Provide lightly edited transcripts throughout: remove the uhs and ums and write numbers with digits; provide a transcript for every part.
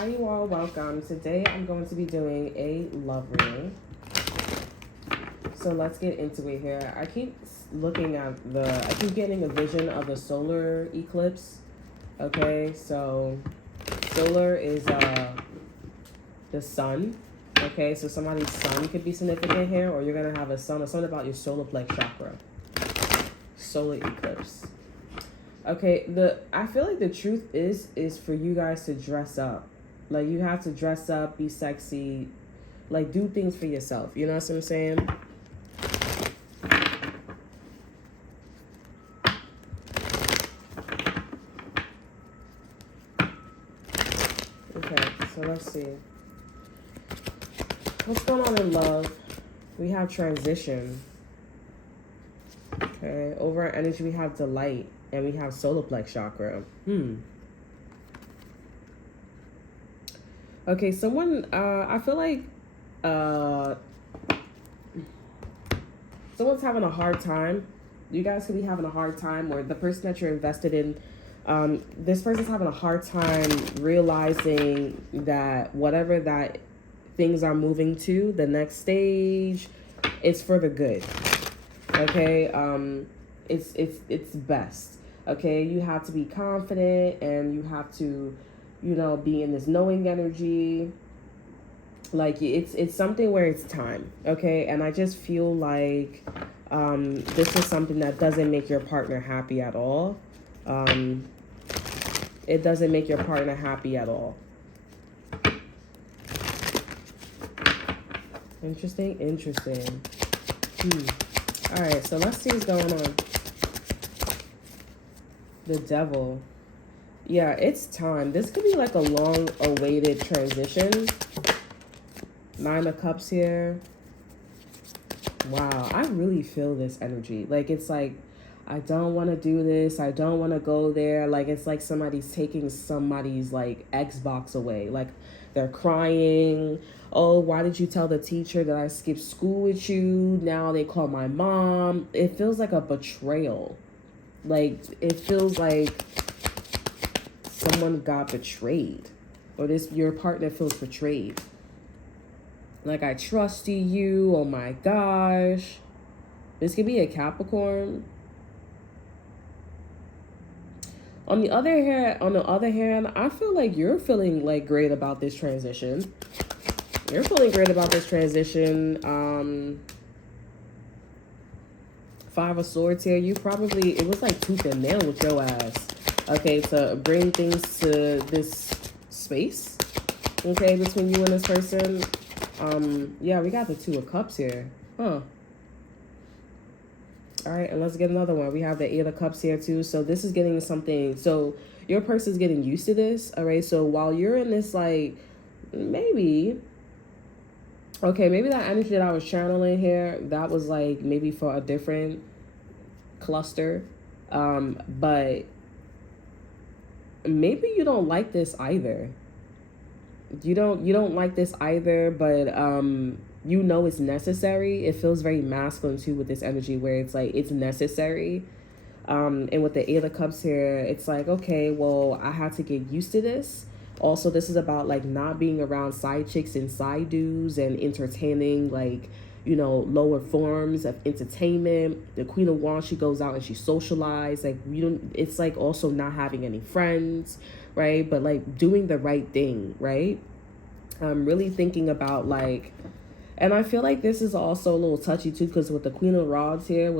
Hi, you all. Welcome. Today I'm going to be doing a love reading. So let's get into it here. I keep getting a vision of the solar eclipse. Okay, so solar is the sun. Okay, so somebody's sun could be significant here, or you're gonna have a sun about your solar plex chakra. Solar eclipse. Okay, I feel like the truth is for you guys to dress up. Like, you have to dress up, be sexy, like, do things for yourself. You know what I'm saying? Okay, so let's see. What's going on in love? We have transition. Okay, over our energy, we have delight, and we have solar plex chakra. Okay, someone, I feel like, someone's having a hard time. You guys could be having a hard time, or the person that you're invested in, this person's having a hard time realizing that whatever that things are moving to, the next stage, it's for the good. Okay, it's best. Okay, you have to be confident, and you have to, be in this knowing energy. Like, it's something where it's time. Okay, and I just feel like this is something that doesn't make your partner happy at all. It doesn't make your partner happy at all. Interesting. All right, so let's see what's going on. The devil. Yeah, it's time. This could be like a long-awaited transition. 9 of Cups here. Wow, I really feel this energy. Like, it's like, I don't want to do this. I don't want to go there. Like, it's like somebody's taking somebody's, like, Xbox away. Like, they're crying. Oh, why did you tell the teacher that I skipped school with you? Now they call my mom. It feels like a betrayal. Like, it feels like someone got betrayed. Or your partner feels betrayed. Like, I trusted you. Oh my gosh. This could be a Capricorn. On the other hand, I feel like you're feeling like great about this transition. You're feeling great about this transition. 5 of Swords here. It was like tooth and nail with your ass. Okay, to bring things to this space. Okay, between you and this person. Yeah, we got the 2 of Cups here. Huh. All right, and let's get another one. We have the 8 of Cups here too. So this is getting something. So your person's getting used to this. All right, so while you're in this, like, maybe that energy that I was channeling here, that was like maybe for a different cluster. But maybe you don't like this either. You don't like this either, but it's necessary. It feels very masculine too with this energy, where it's like it's necessary. And with the 8 of Cups here, it's like, okay, well, I had to get used to this. Also, this is about like not being around side chicks and side dudes and entertaining, like, lower forms of entertainment. The Queen of Wands, she goes out and she socializes. Like, it's like also not having any friends, right? But like doing the right thing, right? I'm really thinking about, like, and I feel like this is also a little touchy too, because with the Queen of Wands here,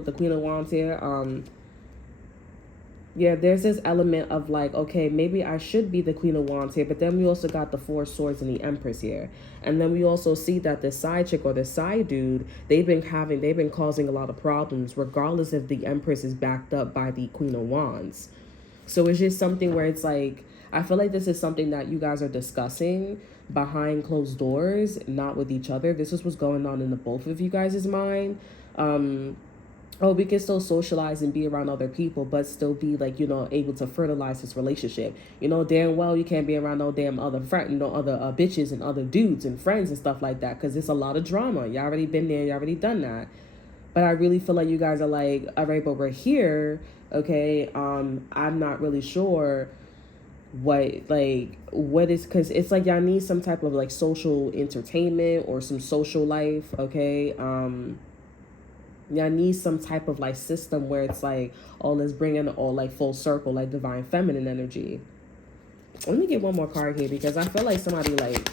yeah, there's this element of like, okay, maybe I should be the Queen of Wands here, but then we also got the 4 Swords and the Empress here. And then we also see that the side chick or the side dude, they've been causing a lot of problems, regardless if the Empress is backed up by the Queen of Wands. So it's just something where it's like, I feel like this is something that you guys are discussing behind closed doors, not with each other. This is what's going on in the both of you guys' mind. We can still socialize and be around other people, but still be like, able to fertilize this relationship. Damn well you can't be around no damn other bitches and other dudes and friends and stuff like that, because it's a lot of drama. You already been there, you already done that. But I really feel like you guys are like, all right, but we're here, okay? I'm not really sure what is, because it's like y'all need some type of like social entertainment or some social life, okay? Y'all need some type of like system where it's like, oh, let's bring in all like full circle, like divine feminine energy. Let me get one more card here because I feel like somebody like,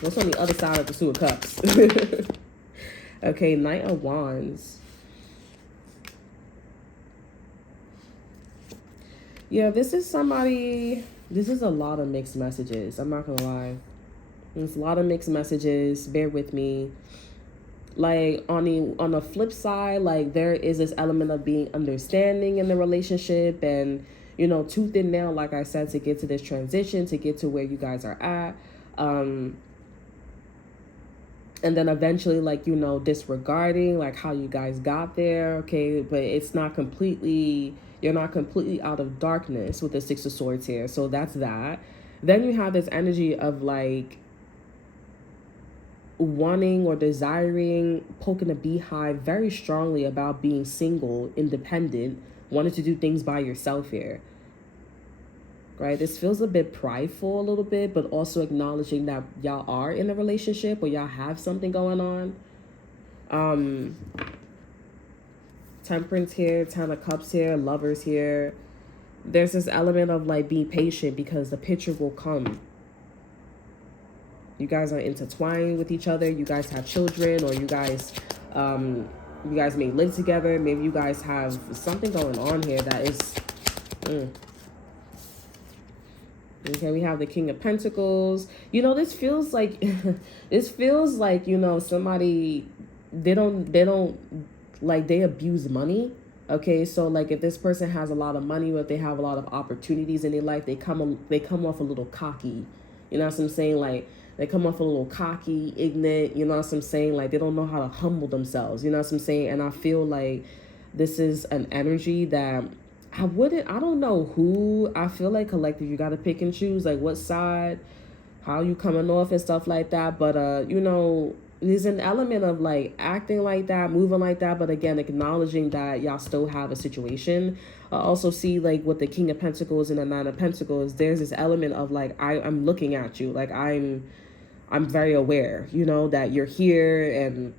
what's on the other side of the Two of Cups? Okay, Knight of Wands. Yeah, this is somebody, this is a lot of mixed messages. I'm not gonna lie. There's a lot of mixed messages. Bear with me. Like on the flip side, like there is this element of being understanding in the relationship and, you know, tooth and nail, like I said, to get to this transition, to get to where you guys are at. And then eventually, like, you know, disregarding like how you guys got there, okay? But it's not completely, you're not completely out of darkness with the Six of Swords here. So that's that. Then you have this energy of like wanting or desiring, poking a beehive very strongly about being single, independent, wanting to do things by yourself here. Right? This feels a bit prideful a little bit, but also acknowledging that y'all are in a relationship or y'all have something going on. Temperance here, Ten of Cups here, Lovers here. There's this element of like being patient because the picture will come. You guys are intertwined with each other. You guys have children, or you guys may live together. Maybe you guys have something going on here that is. Okay, we have the King of Pentacles. You know, this feels like, this feels like, you know, somebody, they don't, like, they abuse money. Okay, so like if this person has a lot of money, or if they have a lot of opportunities in their life, they come off a little cocky. You know what I'm saying? Like, they come off a little cocky, ignorant, you know what I'm saying? Like, they don't know how to humble themselves, you know what I'm saying? And I feel like this is an energy that I don't know who. I feel like collective, you got to pick and choose, like what side, how you coming off and stuff like that. But, you know, there's an element of like acting like that, moving like that, but again, acknowledging that y'all still have a situation. I also see like with the King of Pentacles and the Nine of Pentacles, there's this element of like, I'm looking at you, like I'm very aware, you know, that you're here.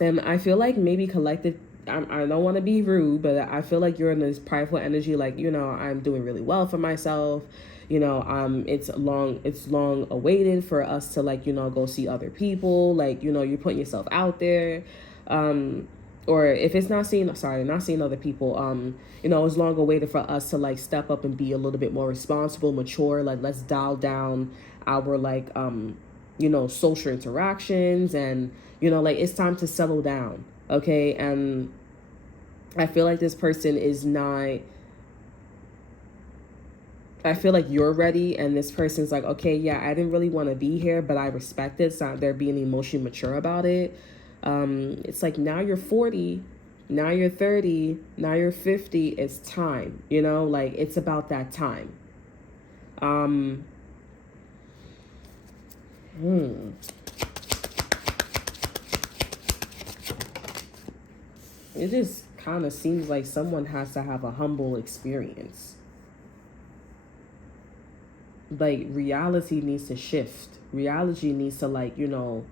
And I feel like maybe collective, I don't want to be rude, but I feel like you're in this prideful energy, like, you know, I'm doing really well for myself. You know, it's long awaited for us to like, you know, go see other people. Like, you know, you're putting yourself out there. Or if it's not seeing other people, you know, it's long awaited for us to like step up and be a little bit more responsible, mature. Like, let's dial down our like, you know, social interactions, and, you know, like it's time to settle down. Okay. And I feel like this person is not, I feel like you're ready, and this person's like, okay, yeah, I didn't really want to be here, but I respect it. It's not, they're being emotionally mature about it. It's like, now you're 40, now you're 30, now you're 50. It's time, you know, like it's about that time. It just kind of seems like someone has to have a humble experience. Like, reality needs to shift. Reality needs to, like, you know,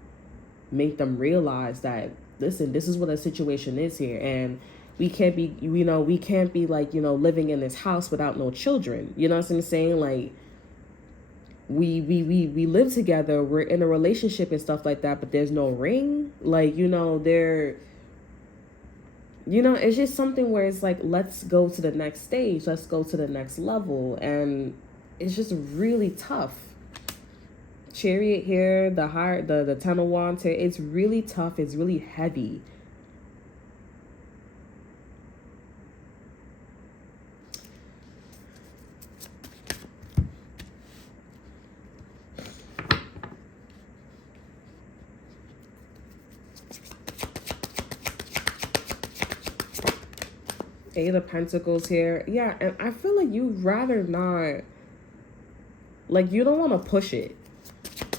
make them realize that, listen, this is what a situation is here. And we can't be, you know, we can't be like, you know, living in this house without no children. You know what I'm saying? Like, we live together, we're in a relationship and stuff like that, but there's no ring. Like, you know, you know, it's just something where it's like, let's go to the next stage, let's go to the next level. And it's just really tough. Chariot here, the Ten of Wands here, it's really tough, it's really heavy. Eight of Pentacles here. Yeah, and I feel like you'd rather not, like, you don't want to push it.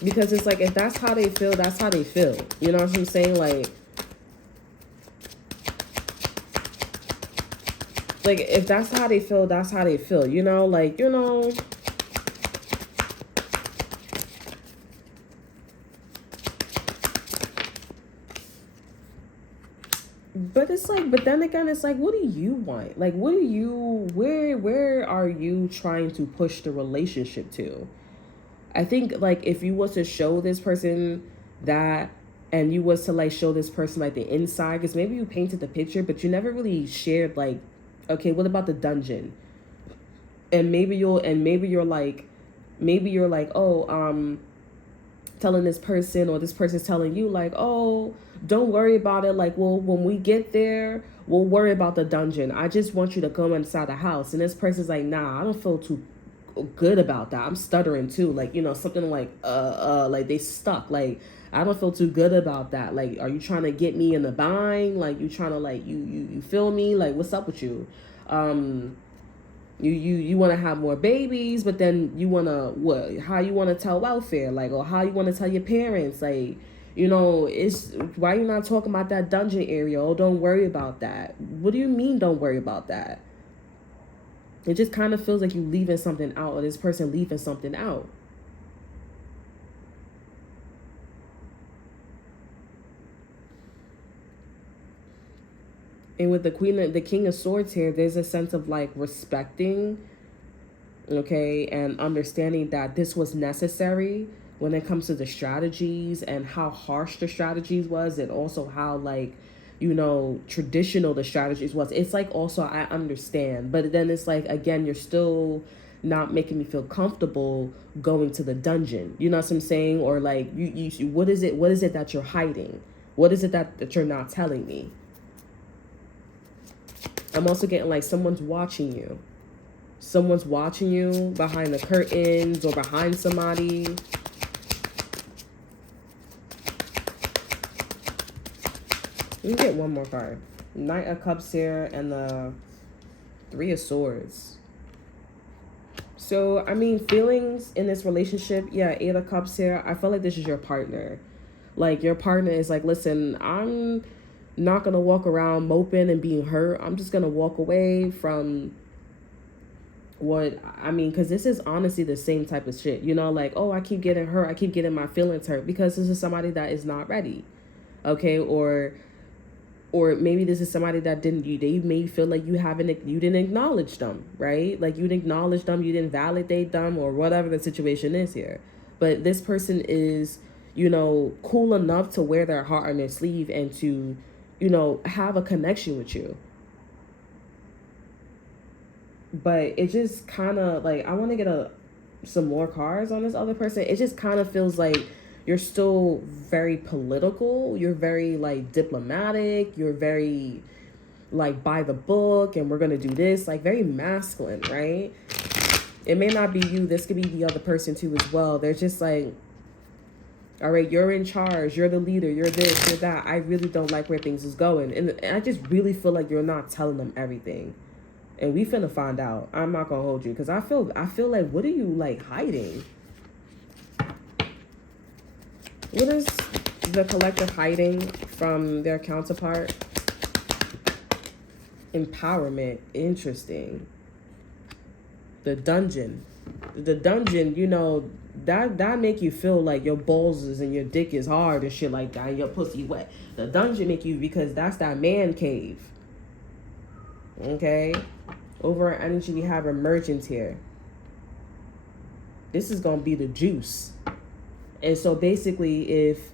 Because it's like, if that's how they feel, that's how they feel. You know what I'm saying? Like Like, if that's how they feel, that's how they feel, you know? Like, you know... But it's like, but then again, it's like, what do you want? Like, what do you, where are you trying to push the relationship to? I think, like, if you was to show this person that, and you was to, like, show this person, like, the inside, because maybe you painted the picture, but you never really shared, like, okay, what about the dungeon? And maybe you're like, oh, telling this person, or this person's telling you, like, oh, don't worry about it, like, well, when we get there, we'll worry about the dungeon. I just want you to come inside the house. And this person's like, nah, I don't feel too good about that. I'm stuttering too, like, you know, something like like they stuck, like, I don't feel too good about that. Like, are you trying to get me in the bind? Like, you trying to, like, you feel me? Like, what's up with you? You want to have more babies, but then you want to, what, how you want to tell welfare, like, or how you want to tell your parents, like, you know, it's, why you not talking about that dungeon area? Oh, don't worry about that. What do you mean don't worry about that? It just kind of feels like you leaving something out, or this person leaving something out. And with the King of Swords here, there's a sense of, like, respecting, okay, and understanding that this was necessary when it comes to the strategies, and how harsh the strategies was, and also how, like, you know, traditional the strategies was. It's like, also, I understand, but then it's like, again, you're still not making me feel comfortable going to the dungeon. You know what I'm saying? Or, like, you what is it that you're hiding? What is it that you're not telling me? I'm also getting, like, someone's watching you. Someone's watching you behind the curtains, or behind somebody. Let me get one more card. Knight of Cups here, and the Three of Swords. So, I mean, feelings in this relationship, yeah, Eight of Cups here. I feel like this is your partner. Like, your partner is like, listen, I'm not going to walk around moping and being hurt. I'm just going to walk away from what, I mean, because this is honestly the same type of shit. You know, like, oh, I keep getting hurt. I keep getting my feelings hurt because this is somebody that is not ready. Okay, or maybe this is somebody that they may feel like you didn't acknowledge them, right? Like, you didn't acknowledge them, you didn't validate them, or whatever the situation is here. But this person is, you know, cool enough to wear their heart on their sleeve, and to, you know, have a connection with you. But it just kind of, like, I want to get some more cards on this other person. It just kind of feels like you're still very political. You're very, like, diplomatic. You're very, like, by the book, and we're going to do this. Like, very masculine, right? It may not be you. This could be the other person, too, as well. They're just like, all right, you're in charge. You're the leader. You're this, you're that. I really don't like where things is going. And I just really feel like you're not telling them everything. And we finna find out. I'm not going to hold you. Because I feel like, what are you, like, hiding? What is the collective hiding from their counterpart? Empowerment. Interesting. The dungeon. The dungeon, you know, that make you feel like your balls and your dick is hard and shit like that, and your pussy wet. The dungeon make you, because that's that man cave. Okay? Over our energy, we have emergence here. This is going to be the juice. And so basically, if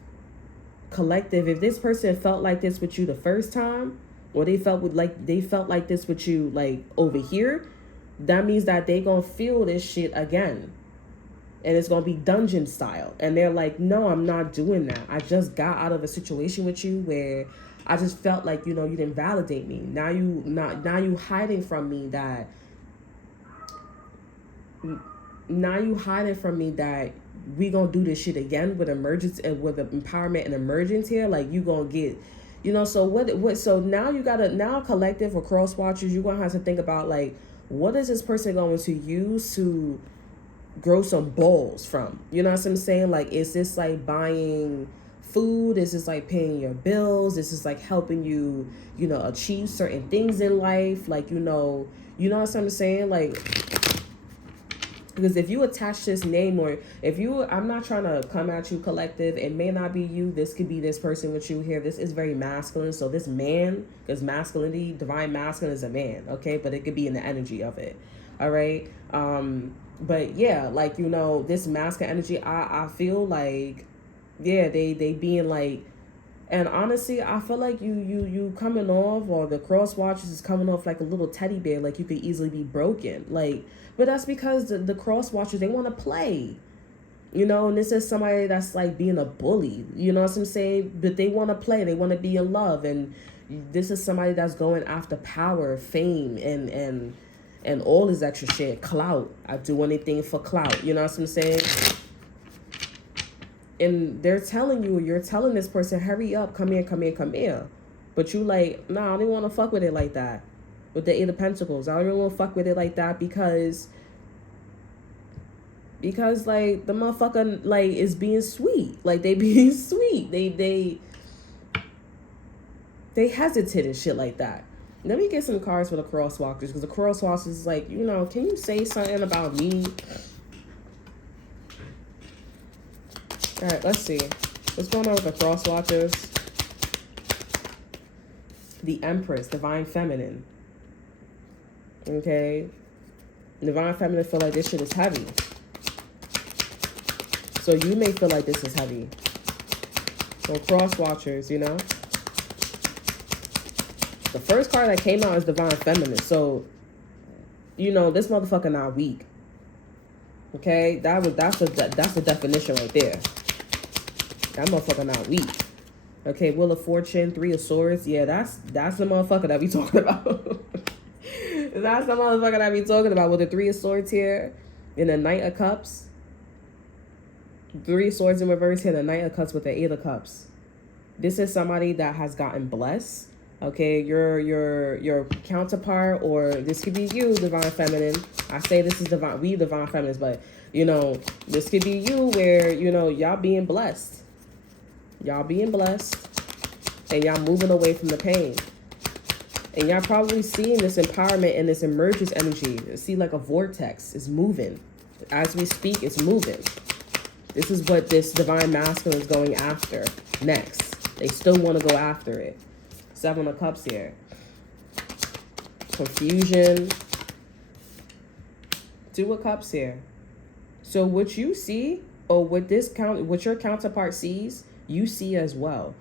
this person felt like this with you the first time, or they felt like this with you, like, over here, that means that they gonna feel this shit again. And it's gonna be dungeon style. And they're like, no, I'm not doing that. I just got out of a situation with you where I just felt like, you know, you didn't validate me. Now you hiding from me that we gonna do this shit again with emergence, and with the empowerment and emergence here. Like, you gonna get, you know, so what so now you gotta, now collective or cross watchers, you're gonna have to think about, like, what is this person going to use to grow some balls from? You know what I'm saying? Like, is this like buying food. This is like paying your bills. This is like helping you, you know, achieve certain things in life. Like, you know what I'm saying? Like, because if you attach this name, or if you, I'm not trying to come at you, collective, it may not be you. This could be this person with you here. This is very masculine. So this man, because masculinity, divine masculine is a man, okay? But it could be in the energy of it, all right? But yeah, like, you know, this masculine energy, I feel like, yeah, they being like, and honestly, I feel like you coming off, or the cross watchers is coming off like a little teddy bear, like you could easily be broken. Like, but that's because the cross watchers, they want to play. You know, and this is somebody that's like being a bully. You know what I'm saying? But they want to play. They want to be in love. And this is somebody that's going after power, fame, and all this extra shit. Clout. I do anything for clout. You know what I'm saying? And they're telling you, you're telling this person, hurry up, come here, come here, come here. But you like, nah, I don't want to fuck with it like that. With the Eight of Pentacles, I don't even want to fuck with it like that because like the motherfucker like is being sweet. Like they being sweet. They hesitate and shit like that. Let me get some cards for the crosswalkers, because the crosswalkers is like, you know, can you say something about me? All right, let's see. What's going on with the crosswalkers? The Empress, Divine Feminine. Okay. Divine Feminine feel like this shit is heavy. So you may feel like this is heavy. So cross watchers, you know. The first card that came out is Divine Feminine. So, you know, this motherfucker not weak. Okay? That's the definition right there. That motherfucker not weak. Okay, Wheel of Fortune, Three of Swords. Yeah, that's the motherfucker that we talking about. That's the motherfucker that we talking about with the Three of Swords here and the Knight of Cups. Three of Swords in reverse here, the Knight of Cups with the Eight of Cups. This is somebody that has gotten blessed. Okay, your counterpart, or this could be you, Divine Feminine. I say this is divine, we Divine Feminines, but you know, this could be you where, you know, y'all being blessed. Y'all being blessed and y'all moving away from the pain. And y'all probably seeing this empowerment and this emergence energy. See, like a vortex is moving. As we speak, it's moving. This is what this divine masculine is going after next. They still want to go after it. Seven of Cups here. Confusion. Two of Cups here. So what you see, or what your counterpart sees, you see as well.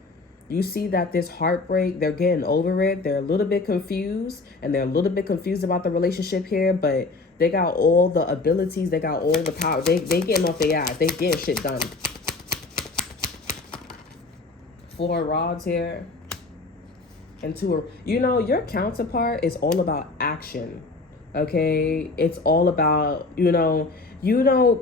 You see that this heartbreak, they're getting over it. They're a little bit confused, and they're a little bit confused about the relationship here, but they got all the abilities. They got all the power. They getting off their ass. They getting shit done. Four of Rods here. And you know, your counterpart is all about action. Okay? It's all about, you know,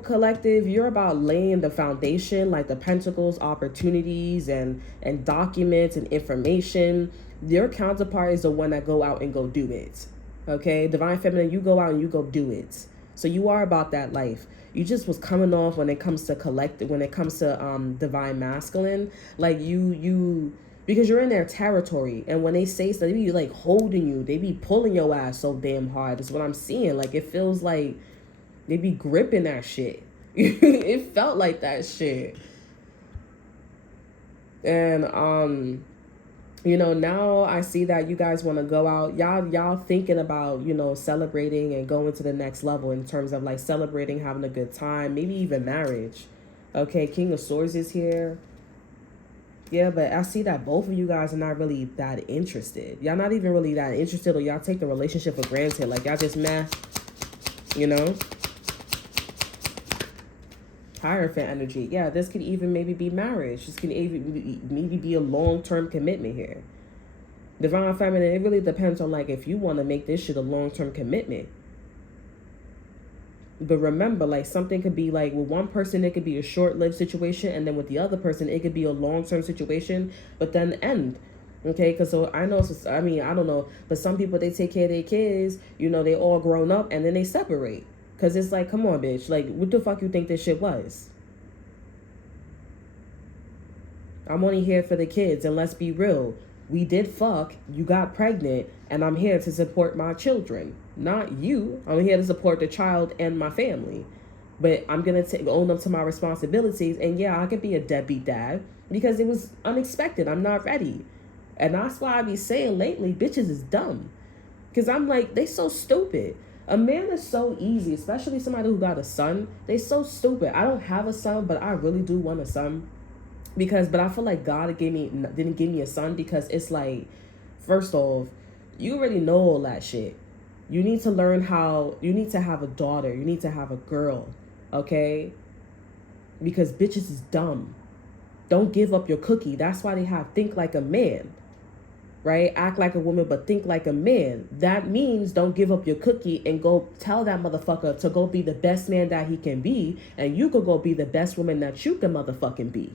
collective, you're about laying the foundation, like the Pentacles, opportunities, and documents and information. Your counterpart is the one that go out and go do it. Okay? Divine Feminine, you go out and you go do it. So you are about that life. You just was coming off when it comes to collective, when it comes to Divine Masculine, like you because you're in their territory, and when they say stuff, they be like holding you, they be pulling your ass so damn hard. That's what I'm seeing. Like, it feels like they be gripping that shit. It felt like that shit. And you know, now I see that you guys want to go out. Y'all thinking about, you know, celebrating and going to the next level in terms of like celebrating, having a good time, maybe even marriage. Okay, King of Swords is here. Yeah, but I see that both of you guys are not really that interested. Y'all not even really that interested, or y'all take the relationship for granted. Like, y'all just meh, you know? Hierophant energy. Yeah, this could even maybe be marriage. This could even maybe be a long-term commitment here. Divine Feminine, it really depends on, like, if you want to make this shit a long-term commitment. But remember, like, something could be like, with one person, it could be a short-lived situation, and then with the other person, it could be a long-term situation, but then end. Okay, because so I know, I mean, I don't know, but some people, they take care of their kids, you know, they all grown up, and then they separate. Because it's like, come on, bitch, like, what the fuck you think this shit was? I'm only here for the kids. And let's be real, we did fuck, you got pregnant, and I'm here to support my children. Not you. I'm here to support the child and my family. But I'm going to own up to my responsibilities. And yeah, I could be a deadbeat dad because it was unexpected. I'm not ready. And that's why I be saying lately, bitches is dumb. Because I'm like, they so stupid. A man is so easy, especially somebody who got a son. They so stupid. I don't have a son, but I really do want a son. But I feel like God didn't give me a son because it's like, first off, you already know all that shit. You need to learn you need to have a daughter. You need to have a girl, okay? Because bitches is dumb. Don't give up your cookie. That's why they have think like a man, right? Act like a woman, but think like a man. That means don't give up your cookie and go tell that motherfucker to go be the best man that he can be, and you could go be the best woman that you can motherfucking be.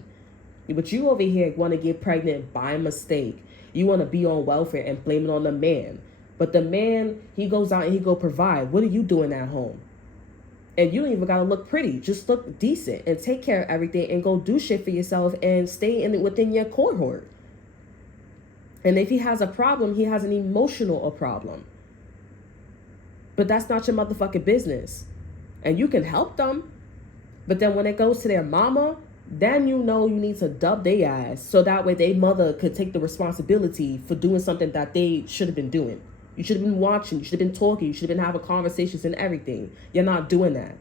But you over here want to get pregnant by mistake. You want to be on welfare and blame it on the man. But the man, he goes out and he go provide. What are you doing at home? And you don't even got to look pretty. Just look decent and take care of everything and go do shit for yourself and stay within your cohort. And if he has a problem, he has an emotional problem. But that's not your motherfucking business. And you can help them. But then when it goes to their mama, then you know you need to dub their ass so that way their mother could take the responsibility for doing something that they should have been doing. You should have been watching. You should have been talking. You should have been having conversations and everything. You're not doing that.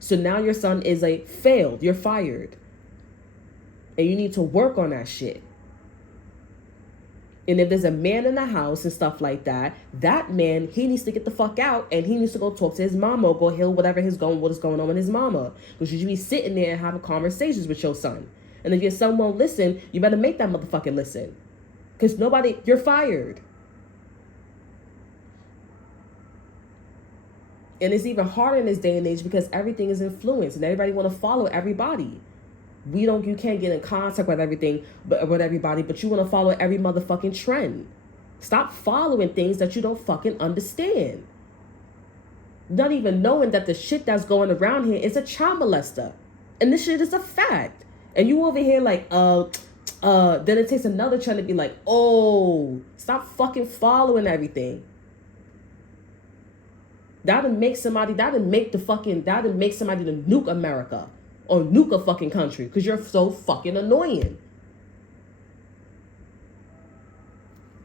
So now your son is failed. You're fired. And you need to work on that shit. And if there's a man in the house and stuff like that, that man, he needs to get the fuck out and he needs to go talk to his mama or go heal what is going on with his mama. Because you should be sitting there and having conversations with your son. And if your son won't listen, you better make that motherfucker listen. Because you're fired. And it's even harder in this day and age because everything is influenced and everybody want to follow everybody. You can't get in contact with everybody, but you want to follow every motherfucking trend. Stop following things that you don't fucking understand. Not even knowing that the shit that's going around here is a child molester. And this shit is a fact. And you over here then it takes another trend to be like, oh, stop fucking following everything. That'll make somebody to nuke America. Or nuke a fucking country because you're so fucking annoying.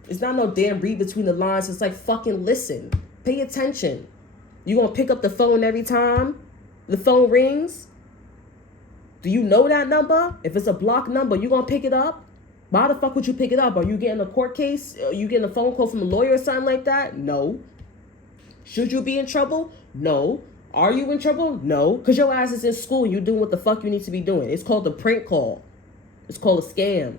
It's not no damn read between the lines. It's like fucking listen. Pay attention. You gonna pick up the phone every time the phone rings? Do you know that number? If it's a blocked number, you gonna pick it up? Why the fuck would you pick it up? Are you getting a court case? Are you getting a phone call from a lawyer or something like that? No. Should you be in trouble? No. Are you in trouble? No. Because your ass is in school. You doing what the fuck you need to be doing. It's called a prank call. It's called a scam.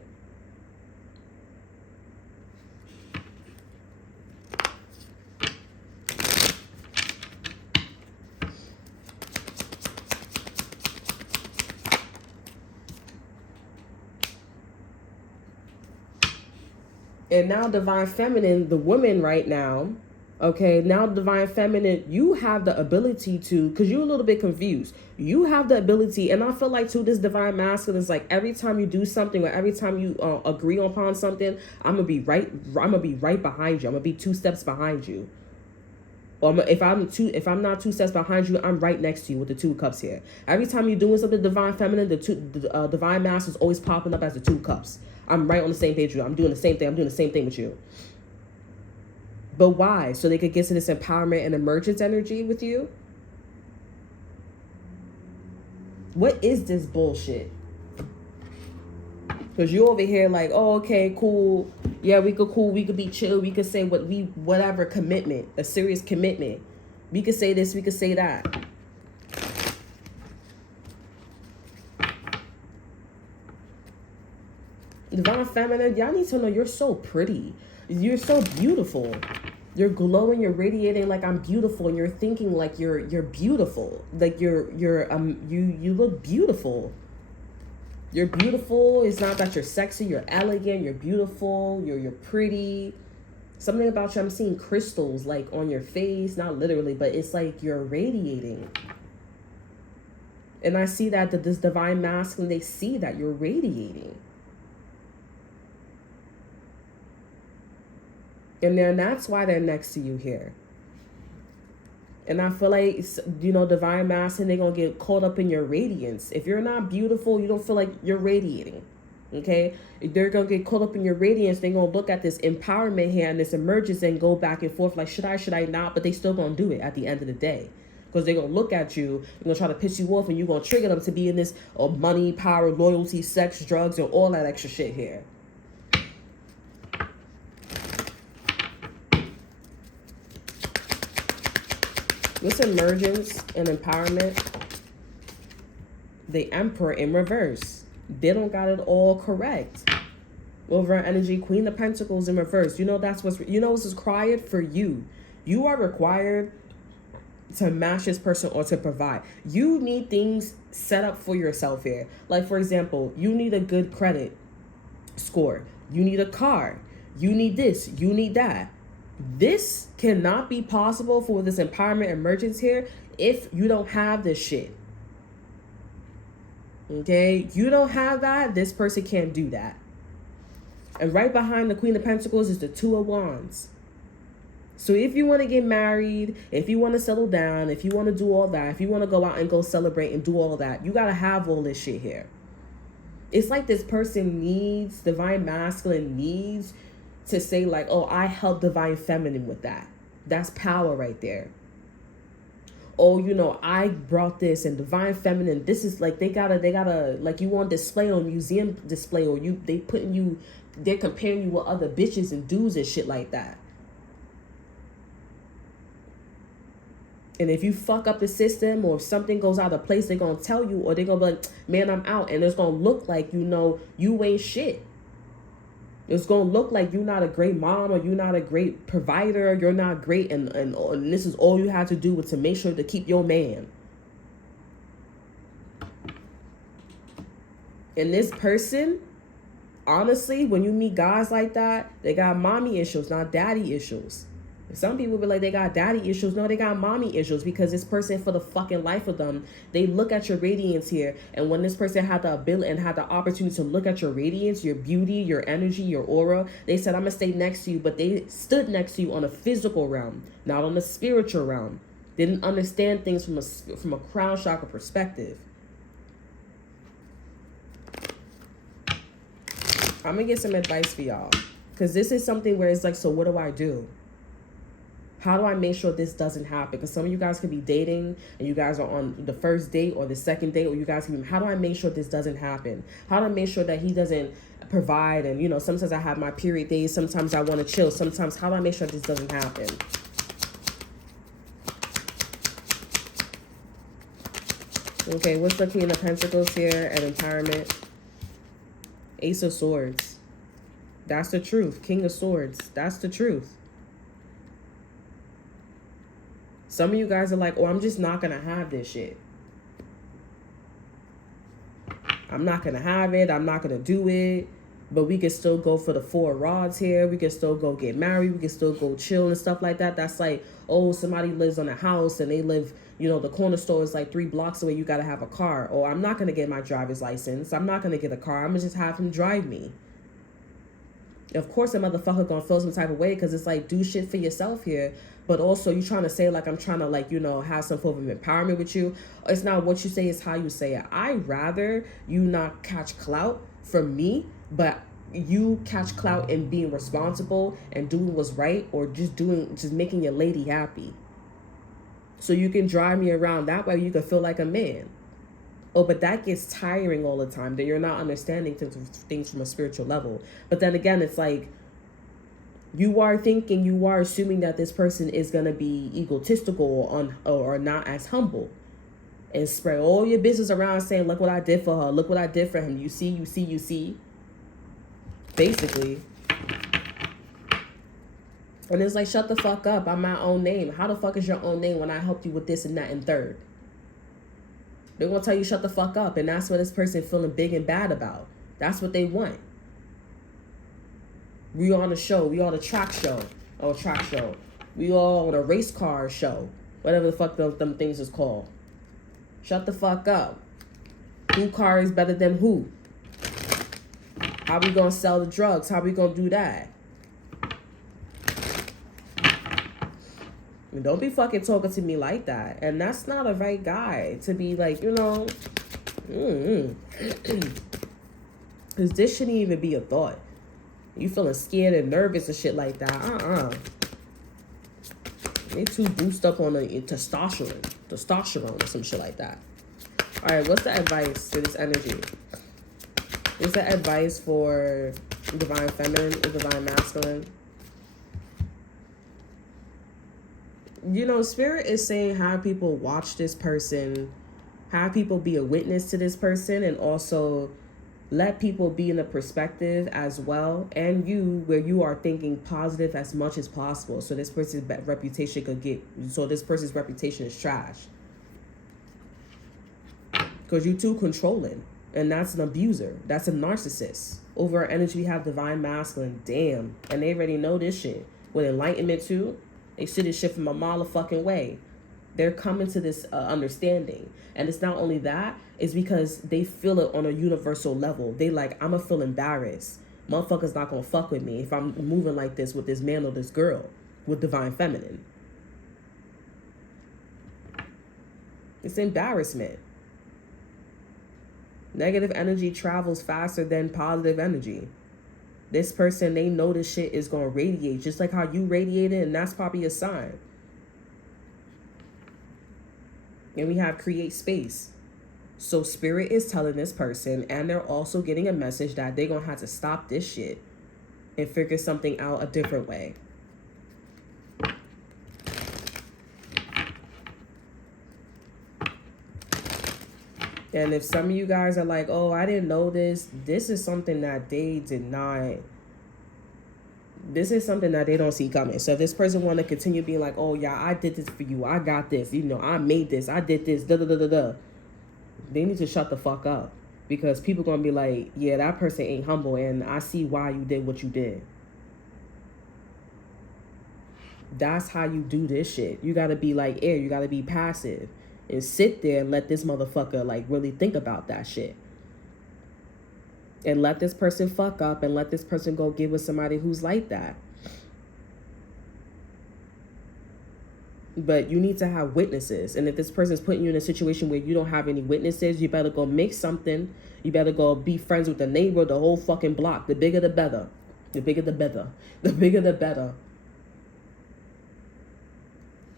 And now Divine Feminine, the woman right now, okay, now Divine Feminine, you have the ability to, because you're a little bit confused. You have the ability, and I feel like too, this Divine Masculine is like every time you do something or every time you agree upon something, I'm gonna be right behind you. I'm gonna be 2 steps behind you. Or if I'm not 2 steps behind you, I'm right next to you with the 2 cups here. Every time you're doing something Divine Feminine, the Divine Masculine is always popping up as the 2 cups. I'm right on the same page with you. I'm doing the same thing. I'm doing the same thing with you. But why? So they could get to this empowerment and emergence energy with you? What is this bullshit? Because you over here like, oh, okay, cool. Yeah, we could be chill. We could say whatever commitment, a serious commitment. We could say this, we could say that. Divine Feminine, y'all need to know you're so pretty. You're so beautiful. You're glowing, you're radiating like I'm beautiful, and you're thinking like you're beautiful. Like you look beautiful. You're beautiful. It's not that you're sexy, you're elegant, you're beautiful, you're pretty. Something about you, I'm seeing crystals like on your face, not literally, but it's like you're radiating. And I see that this Divine Masculine, they see that you're radiating. And then that's why they're next to you here. And I feel like, you know, divine masculine, they're going to get caught up in your radiance. If you're not beautiful, you don't feel like you're radiating. Okay? They're going to get caught up in your radiance. They're going to look at this empowerment here and this emergence and go back and forth like, should I not? But they still going to do it at the end of the day. Because they're going to look at you, they're going to try to piss you off, and you're going to trigger them to be in this money, power, loyalty, sex, drugs, and all that extra shit here. This emergence and empowerment, the Emperor in reverse. They don't got it all correct. Over energy, Queen of Pentacles in reverse. You know this is required for you. You are required to match this person or to provide. You need things set up for yourself here. Like, for example, you need a good credit score. You need a car. You need this. You need that. This cannot be possible for this empowerment emergence here if you don't have this shit. Okay? You don't have that, this person can't do that. And right behind the Queen of Pentacles is the Two of Wands. So if you want to get married, if you want to settle down, if you want to do all that, if you want to go out and go celebrate and do all that, you got to have all this shit here. It's like this person needs, divine masculine needs to say like, oh, I help divine feminine with that. That's power right there. Oh, you know, I brought this, and divine feminine, this is like, they gotta like, you on display on museum display, or they're comparing you with other bitches and dudes and shit like that. And if you fuck up the system, or if something goes out of place, they're gonna tell you, or they're gonna be like, man, I'm out. And it's gonna look like, you know, you ain't shit. It's going to look like you're not a great mom, or you're not a great provider. You're not great. And this is all you had to do was to make sure to keep your man. And this person, honestly, when you meet guys like that, they got mommy issues, not daddy issues. Some people be like, they got daddy issues. No, they got mommy issues, because this person, for the fucking life of them, they look at your radiance here. And when this person had the ability and had the opportunity to look at your radiance, your beauty, your energy, your aura, they said, I'm going to stay next to you. But they stood next to you on a physical realm, not on a spiritual realm. They didn't understand things from a crown chakra perspective. I'm going to get some advice for y'all, because this is something where it's like, so what do I do? How do I make sure this doesn't happen? Because some of you guys could be dating and you guys are on the first date or the second date, or you guys can be, how do I make sure this doesn't happen? How do I make sure that he doesn't provide? And, you know, sometimes I have my period days. Sometimes I want to chill. Sometimes, how do I make sure this doesn't happen? Okay, what's the Queen of Pentacles here at empowerment? Ace of Swords. That's the truth. King of Swords. That's the truth. Some of you guys are like, oh, I'm just not going to have this shit. I'm not going to have it. I'm not going to do it. But we can still go for the 4 rods here. We can still go get married. We can still go chill and stuff like that. That's like, oh, somebody lives on a house and they live, you know, the corner store is like 3 blocks away. You got to have a car. Or I'm not going to get my driver's license. I'm not going to get a car. I'm going to just have him drive me. Of course, a motherfucker going to feel some type of way, because it's like, do shit for yourself here. But also, you trying to say, like, I'm trying to, like, you know, have some form of empowerment with you. It's not what you say, it's how you say it. I'd rather you not catch clout from me, but you catch clout in being responsible and doing what's right, or just making your lady happy. So you can drive me around. That way you can feel like a man. Oh, but that gets tiring all the time, that you're not understanding things from a spiritual level. But then again, it's like, you are assuming that this person is going to be egotistical or not as humble, and spread all your business around saying, look what I did for her. Look what I did for him. You see. Basically. And it's like, shut the fuck up. I'm my own name. How the fuck is your own name when I helped you with this and that and third? They're going to tell you shut the fuck up. And that's what this person feeling big and bad about. That's what they want. We on a show. We on a track show. We all on a race car show. Whatever the fuck them things is called. Shut the fuck up. Who car is better than who? How we gonna sell the drugs? How we gonna do that? Don't be fucking talking to me like that. And that's not a right guy to be like, you know, because this shouldn't even be a thought. You feeling scared and nervous and shit like that. They too boost up on the testosterone or some shit like that. All right, what's the advice for this energy? What's the advice for divine feminine or divine masculine? You know, Spirit is saying have people watch this person, have people be a witness to this person, and also let people be in the perspective as well, and you, where you are thinking positive as much as possible, so this person's reputation is trash. Because you too controlling, and that's an abuser. That's a narcissist. Over our energy, we have divine masculine. Damn, and they already know this shit. With enlightenment too, they see this shit from a mile of fucking way. They're coming to this understanding. And it's not only that, it's because they feel it on a universal level. They like, I'ma feel embarrassed. Motherfuckers not gonna fuck with me if I'm moving like this with this man or this girl with divine feminine. It's embarrassment. Negative energy travels faster than positive energy. This person, they know this shit is gonna radiate just like how you radiated, and that's probably a sign. And we have create space. So Spirit is telling this person, and they're also getting a message that they're going to have to stop this shit and figure something out a different way. And if some of you guys are like, oh, I didn't know this is something that they did not. This is something that they don't see coming. So if this person want to continue being like, oh, yeah, I did this for you. I got this. You know, I made this. I did this. They need to shut the fuck up. Because people going to be like, yeah, that person ain't humble. And I see why you did what you did. That's how you do this shit. You got to be like air. You got to be passive. And sit there and let this motherfucker like really think about that shit. And let this person fuck up and let this person go get with somebody who's like that. But you need to have witnesses. And if this person's putting you in a situation where you don't have any witnesses, you better go make something. You better go be friends with the neighbor, the whole fucking block. The bigger the better. The bigger the better. The bigger the better.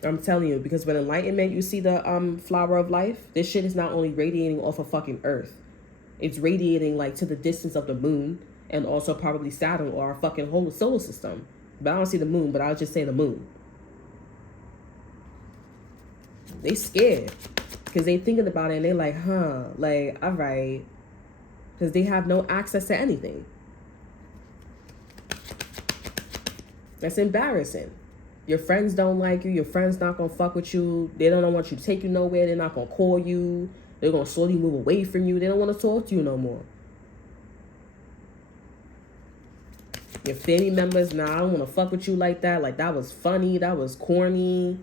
I'm telling you, because when enlightenment, you see the flower of life, this shit is not only radiating off of fucking earth. It's radiating like to the distance of the moon and also probably Saturn or our fucking whole solar system. But I don't see the moon, but I'll just say the moon. They scared because they thinking about it and they like, like, all right. Because they have no access to anything. That's embarrassing. Your friends don't like you. Your friends not going to fuck with you. They don't want you to take you nowhere. They're not going to call you. They're going to slowly move away from you. They don't want to talk to you no more. Your family members, nah, I don't want to fuck with you like that. Like, that was funny. That was corny.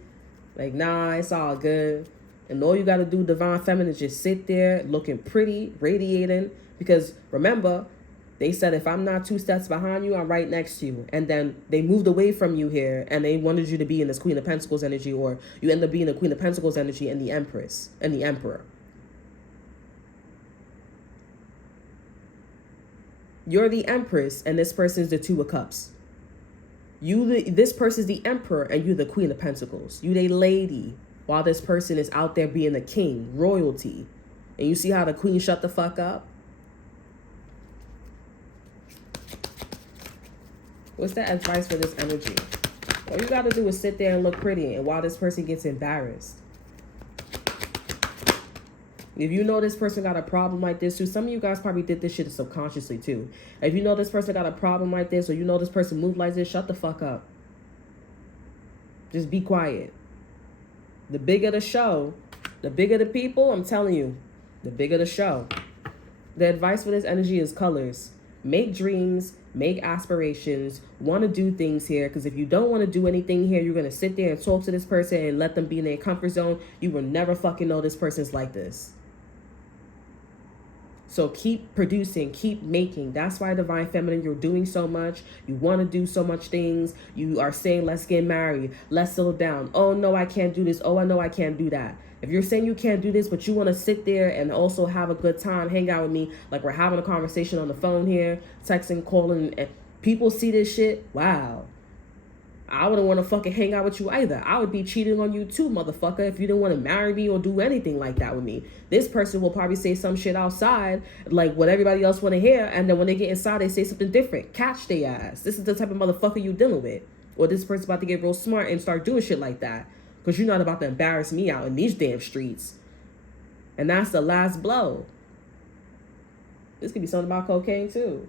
Like, nah, it's all good. And all you got to do, divine feminine, is just sit there looking pretty, radiating. Because remember, they said, if I'm not 2 steps behind you, I'm right next to you. And then they moved away from you here and they wanted you to be in this Queen of Pentacles energy, or you end up being the Queen of Pentacles energy and the Empress and the Emperor. You're the Empress and this person's the Two of Cups. This person's the Emperor and you're the Queen of Pentacles. You the lady, while this person is out there being the king, royalty. And you see how the queen shut the fuck up? What's the advice for this energy? All you gotta do is sit there and look pretty, and while this person gets embarrassed. If you know this person got a problem like this too, some of you guys probably did this shit subconsciously too. If you know this person got a problem like this, or you know this person moved like this, shut the fuck up. Just be quiet. The bigger the show, the bigger the people, I'm telling you, the bigger the show. The advice for this energy is colors. Make dreams, make aspirations, want to do things here. Because if you don't want to do anything here, you're going to sit there and talk to this person and let them be in their comfort zone. You will never fucking know this person's like this. So keep producing, keep making. That's why divine feminine, you're doing so much. You want to do so much things. You are saying, let's get married. Let's settle down. Oh, no, I can't do this. Oh, I know I can't do that. If you're saying you can't do this, but you want to sit there and also have a good time, hang out with me, like we're having a conversation on the phone here, texting, calling, and people see this shit, wow. I wouldn't want to fucking hang out with you either. I would be cheating on you too, motherfucker, if you didn't want to marry me or do anything like that with me. This person will probably say some shit outside, like what everybody else want to hear, and then when they get inside, they say something different. Catch their ass. This is the type of motherfucker you dealing with. Or this person's about to get real smart and start doing shit like that. Because you're not about to embarrass me out in these damn streets. And that's the last blow. This could be something about cocaine too.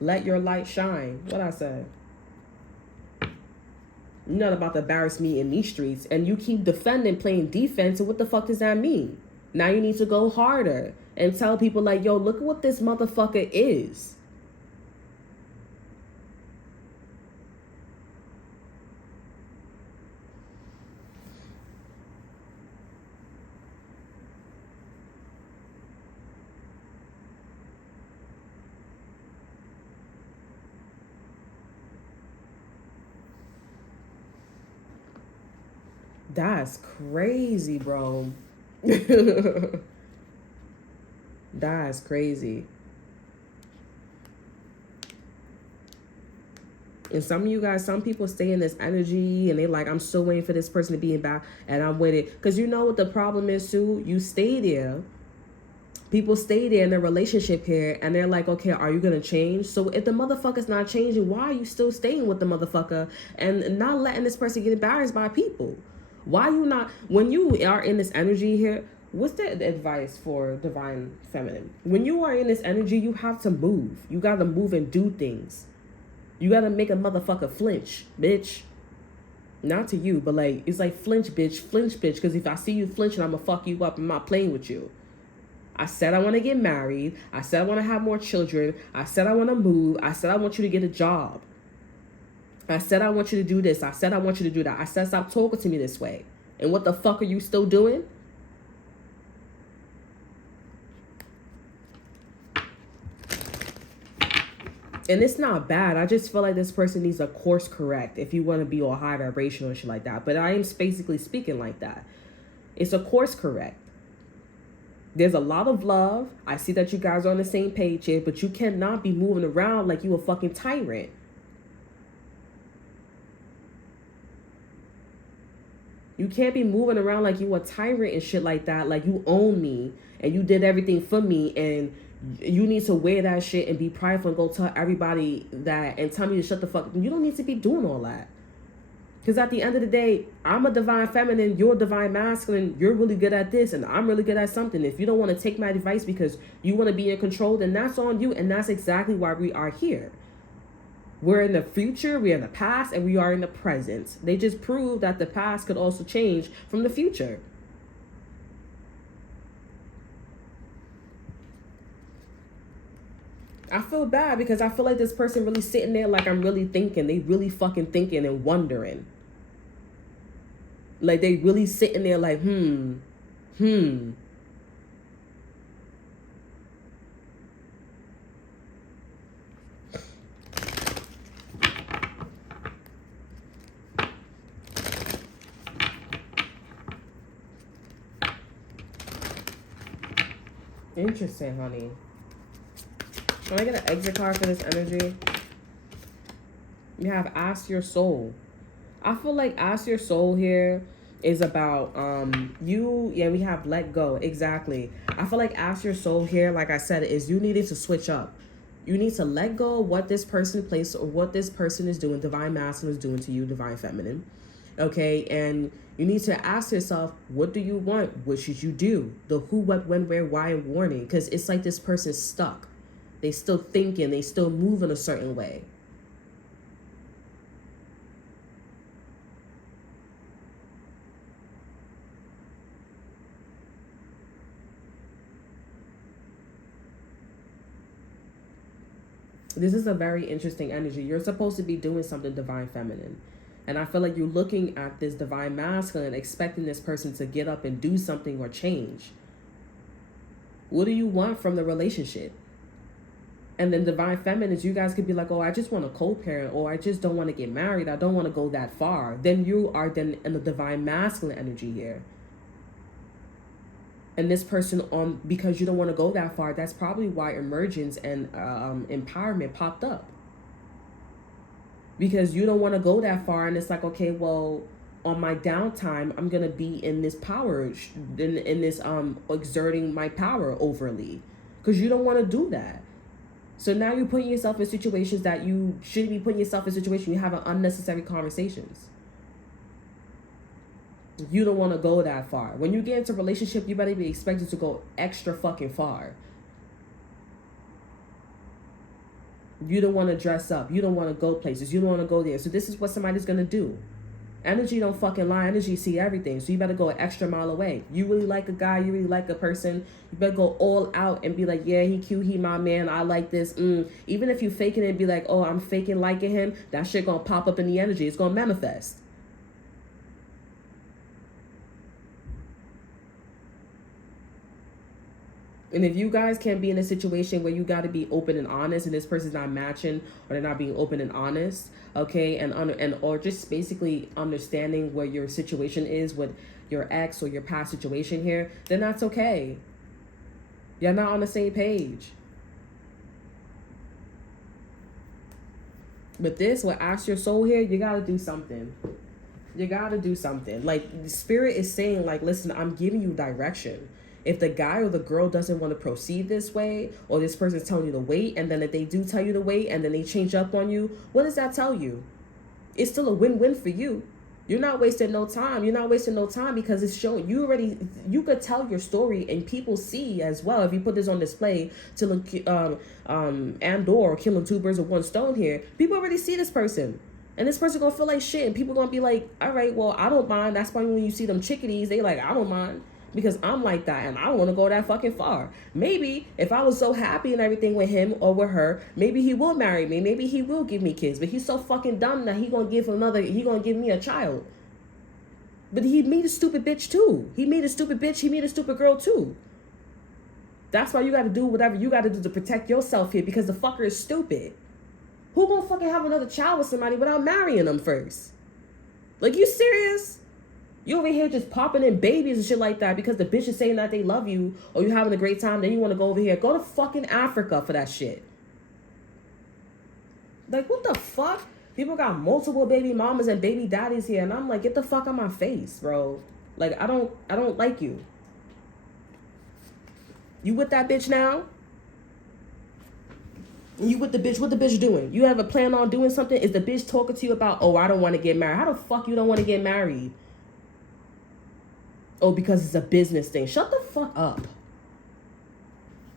Let your light shine. What I said. You're not about to embarrass me in these streets. And you keep defending, playing defense. And what the fuck does that mean? Now you need to go harder and tell people like, yo, look at what this motherfucker is. That's crazy, bro. That's crazy. And some of you guys, some people stay in this energy and they like, I'm still waiting for this person to be in back and I'm waiting. Because you know what the problem is too? You stay there. People stay there in their relationship here and they're like, okay, are you going to change? So if the motherfucker's not changing, why are you still staying with the motherfucker and not letting this person get embarrassed by people? Why you not, when you are in this energy here, what's the advice for divine feminine? When you are in this energy, you have to move. You got to move and do things. You got to make a motherfucker flinch, bitch. Not to you, but like, it's like flinch, bitch. Because if I see you flinching, I'm going to fuck you up. I'm not playing with you. I said I want to get married. I said I want to have more children. I said I want to move. I said I want you to get a job. I said I want you to do this. I said I want you to do that. I said stop talking to me this way. And what the fuck are you still doing? And it's not bad. I just feel like this person needs a course correct if you want to be all high vibrational and shit like that. But I am basically speaking like that. It's a course correct. There's a lot of love. I see that you guys are on the same page here, but you cannot be moving around like you a fucking tyrant. You can't be moving around like you a tyrant and shit like that. Like you own me and you did everything for me and you need to wear that shit and be prideful and go tell everybody that and tell me to shut the fuck. You don't need to be doing all that. Because at the end of the day, I'm a divine feminine, you're a divine masculine, you're really good at this, and I'm really good at something. If you don't want to take my advice because you want to be in control, then that's on you, and that's exactly why we are here. We're in the future, we're in the past, and we are in the present. They just proved that the past could also change from the future. I feel bad because I feel like this person really sitting there like I'm really thinking. They really fucking thinking and wondering. Like they really sitting there like, Interesting, honey. Can I get an exit card for this energy? You have Ask Your Soul. I feel like Ask Your Soul here is about you. Yeah, we have Let Go. Exactly. I feel like Ask Your Soul here, like I said, is you needed to switch up. You need to let go of what this person plays or what this person is doing, divine masculine is doing to you, divine feminine. Okay, and you need to ask yourself, what do you want? What should you do? The who, what, when, where, why, and warning. Because it's like this person's stuck. They still thinking, they still moving a certain way. This is a very interesting energy. You're supposed to be doing something divine feminine. And I feel like you're looking at this divine masculine, expecting this person to get up and do something or change. What do you want from the relationship? And then divine feminines, you guys could be like, oh, I just want a co-parent, or I just don't want to get married. I don't want to go that far. Then you are then in the divine masculine energy here. And this person, on because you don't want to go that far, that's probably why emergence and empowerment popped up. Because you don't want to go that far, and it's like, okay, well, on my downtime, I'm gonna be in this power, in this exerting my power overly, because you don't want to do that. So now you're putting yourself in situations that you shouldn't be putting yourself in situations. You're having unnecessary conversations. You don't want to go that far. When you get into a relationship, you better be expected to go extra fucking far. You don't want to dress up. You don't want to go places. You don't want to go there. So this is what somebody's going to do. Energy don't fucking lie. Energy see everything. So you better go an extra mile away. You really like a guy. You really like a person. You better go all out and be like, yeah, he cute. He my man. I like this. Even if you faking it and be like, oh, I'm faking liking him, that shit going to pop up in the energy. It's going to manifest. And if you guys can't be in a situation where you got to be open and honest, and this person's not matching, or they're not being open and honest, okay, and or just basically understanding what your situation is with your ex or your past situation here, then that's okay. You're not on the same page. But this, what Ask Your Soul here, you got to do something. You got to do something. Like, the spirit is saying, like, listen, I'm giving you direction. If the guy or the girl doesn't want to proceed this way, or this person's telling you to wait, and then if they do tell you to wait and then they change up on you, what does that tell you? It's still a win-win for you. You're not wasting no time. You're not wasting no time because it's showing you already. You could tell your story and people see as well. If you put this on display to Andor, killing two birds with one stone here, people already see this person. And this person gonna feel like shit, and people gonna be like, all right, well, I don't mind. That's why when you see them chickadees, they like, I don't mind. Because I'm like that and I don't want to go that fucking far. Maybe if I was so happy and everything with him or with her, maybe he will marry me. Maybe he will give me kids. But he's so fucking dumb that he gonna give me a child. But he made a stupid bitch too. He made a stupid bitch. He made a stupid girl too. That's why you got to do whatever you got to do to protect yourself here, because the fucker is stupid. Who gonna fucking have another child with somebody without marrying them first? Like, you serious? You over here just popping in babies and shit like that because the bitch is saying that they love you or you having a great time, then you want to go over here. Go to fucking Africa for that shit. Like, what the fuck? People got multiple baby mamas and baby daddies here, and I'm like, get the fuck out my face, bro. Like, I don't like you. You with that bitch now? You with the bitch? What the bitch doing? You have a plan on doing something? Is the bitch talking to you about, oh, I don't want to get married? How the fuck you don't want to get married? Oh, because it's a business thing. Shut the fuck up.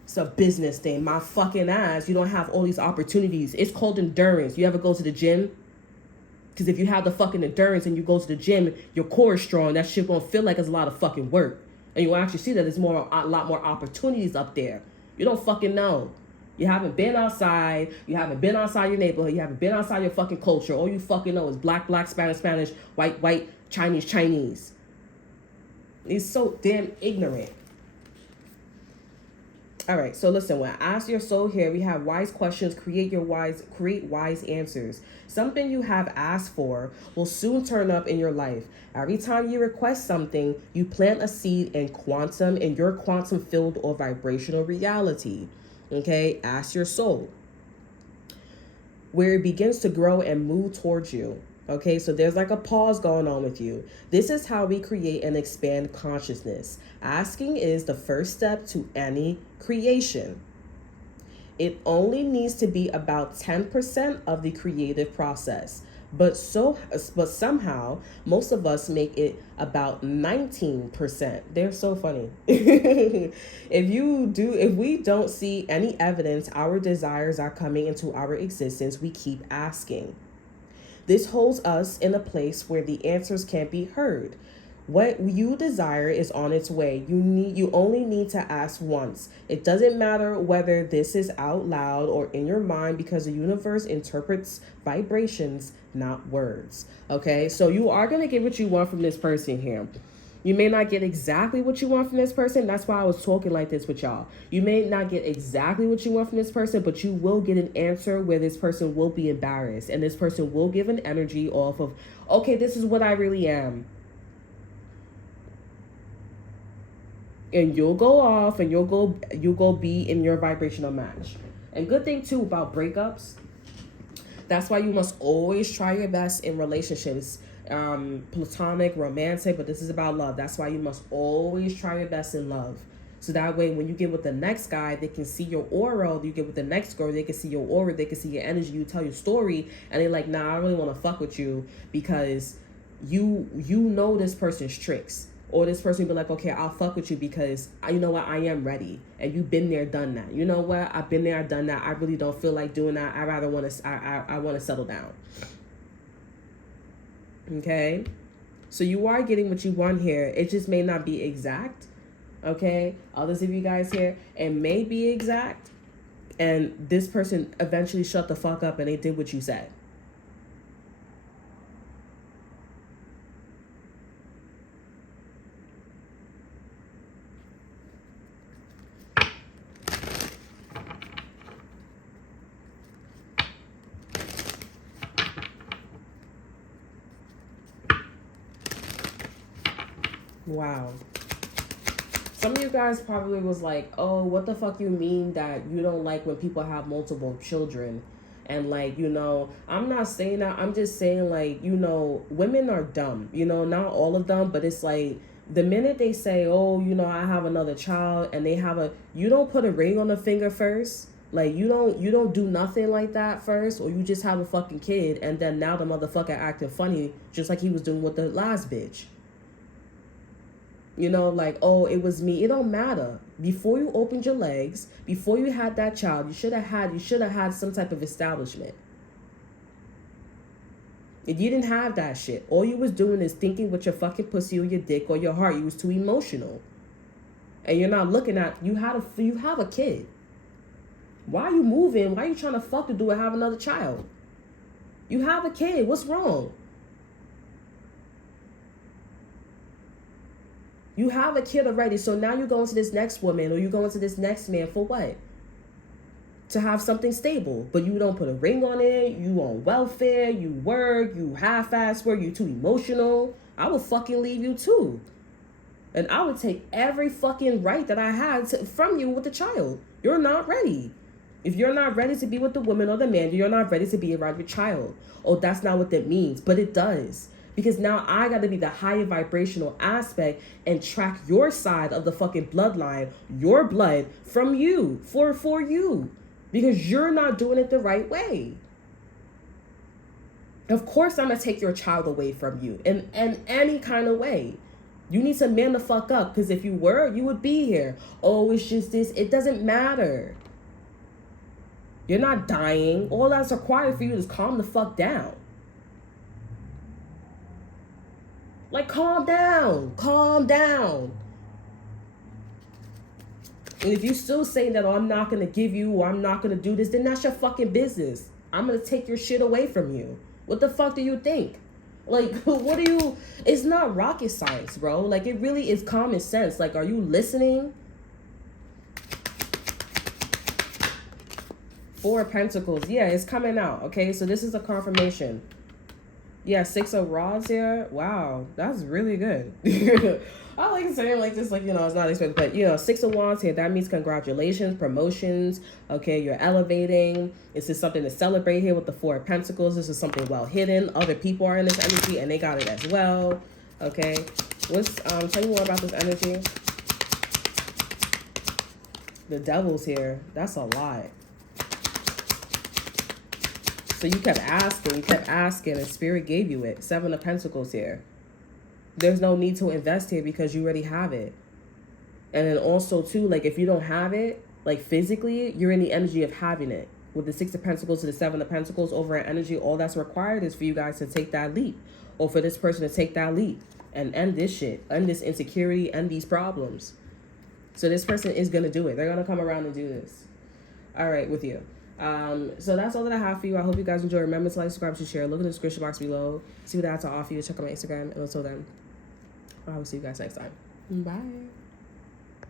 It's a business thing. My fucking ass. You don't have all these opportunities. It's called endurance. You ever go to the gym? Because if you have the fucking endurance and you go to the gym, your core is strong. That shit won't feel like it's a lot of fucking work. And you'll actually see that there's a lot more opportunities up there. You don't fucking know. You haven't been outside. You haven't been outside your neighborhood. You haven't been outside your fucking culture. All you fucking know is black, black, Spanish, Spanish, white, white, Chinese, Chinese. He's so damn ignorant. All right, so listen, when I ask your soul here, we have wise questions, create wise answers. Something you have asked for will soon turn up in your life. Every time you request something, you plant a seed in your quantum field or vibrational reality. Okay, ask your soul, where it begins to grow and move towards you. Okay, so there's like a pause going on with you. This is how we create and expand consciousness. Asking is the first step to any creation. It only needs to be about 10% of the creative process. But somehow most of us make it about 19%. They're so funny. If we don't see any evidence our desires are coming into our existence, we keep asking. This holds us in a place where the answers can't be heard. What you desire is on its way. You only need to ask once. It doesn't matter whether this is out loud or in your mind, because the universe interprets vibrations, not words. Okay, so you are going to get what you want from this person here. You may not get exactly what you want from this person. That's why I was talking like this with y'all. You may not get exactly what you want from this person, but you will get an answer where this person will be embarrassed. And this person will give an energy off of, okay, this is what I really am. And you'll go off and you'll go be in your vibrational match. And good thing too about breakups, that's why you must always try your best in relationships, platonic, romantic, but this is about love. That's why you must always try your best in love. So that way, when you get with the next guy, they can see your aura. You get with the next girl, they can see your aura, they can see your energy. You tell your story, and they're like, nah, I really want to fuck with you because you know this person's tricks. Or this person be like, okay, I'll fuck with you because you know what, I am ready. And you've been there, done that. You know what, I've been there, I've done that. I really don't feel like doing that. I rather want to, I want to settle down. Okay? So you are getting what you want here. It just may not be exact. Okay? Others of you guys here, it may be exact. And this person eventually shut the fuck up and they did what you said. Wow. Some of you guys probably was like, oh, what the fuck you mean that you don't like when people have multiple children? And like, you know, I'm not saying that. I'm just saying like, you know, women are dumb. You know, not all of them, but it's like the minute they say, oh, you know, I have another child and they have you don't put a ring on the finger first. Like you don't do nothing like that first, or you just have a fucking kid and then now the motherfucker acting funny just like he was doing with the last bitch. You know, like, oh, it was me. It don't matter. Before you opened your legs, before you had that child, you should have had some type of establishment. If you didn't have that shit, all you was doing is thinking with your fucking pussy or your dick or your heart. You was too emotional. And you're not looking at, you have a kid. Why are you moving? Why are you trying to fuck to do it, have another child? You have a kid. What's wrong? You have a kid already, so now you're going to this next woman or you're going to this next man for what? To have something stable, but you don't put a ring on it, you on welfare, you work, you half-ass work, you too emotional. I would fucking leave you too. And I would take every fucking right that I had from you with the child. You're not ready. If you're not ready to be with the woman or the man, you're not ready to be around your child. Oh, that's not what that means, but it does. Because now I got to be the higher vibrational aspect and track your side of the fucking bloodline, your blood from you, for you. Because you're not doing it the right way. Of course I'm going to take your child away from you in any kind of way. You need to man the fuck up, because if you were, you would be here. Oh, it's just this. It doesn't matter. You're not dying. All that's required for you is calm the fuck down. Like, calm down. Calm down. And if you still saying that, oh, I'm not going to give you, or I'm not going to do this, then that's your fucking business. I'm going to take your shit away from you. What the fuck do you think? Like, what do you... It's not rocket science, bro. Like, it really is common sense. Like, are you listening? Four of Pentacles. Yeah, it's coming out. Okay, so this is a confirmation. Yeah, Six of Rods here. Wow, that's really good. I like saying like this, like, you know, it's not expected, but, you know, Six of Wands here, that means congratulations, promotions. Okay, you're elevating. This is something to celebrate here with the Four of Pentacles. This is something well hidden. Other people are in this energy and they got it as well. Okay, what's tell me more about this energy. The Devil's here. That's a lot. So you kept asking, and Spirit gave you it. Seven of Pentacles here. There's no need to invest here because you already have it. And then also, too, like, if you don't have it, like, physically, you're in the energy of having it. With the Six of Pentacles to the Seven of Pentacles over an energy, all that's required is for you guys to take that leap. Or for this person to take that leap and end this shit. End this insecurity, end these problems. So this person is going to do it. They're going to come around and do this. All right, with you. So that's all that I have for you. I hope you guys enjoy. Remember to like, subscribe, to share. Look in the description box below. See what I have to offer you. Check out my Instagram. And until then, I will see you guys next time. Bye.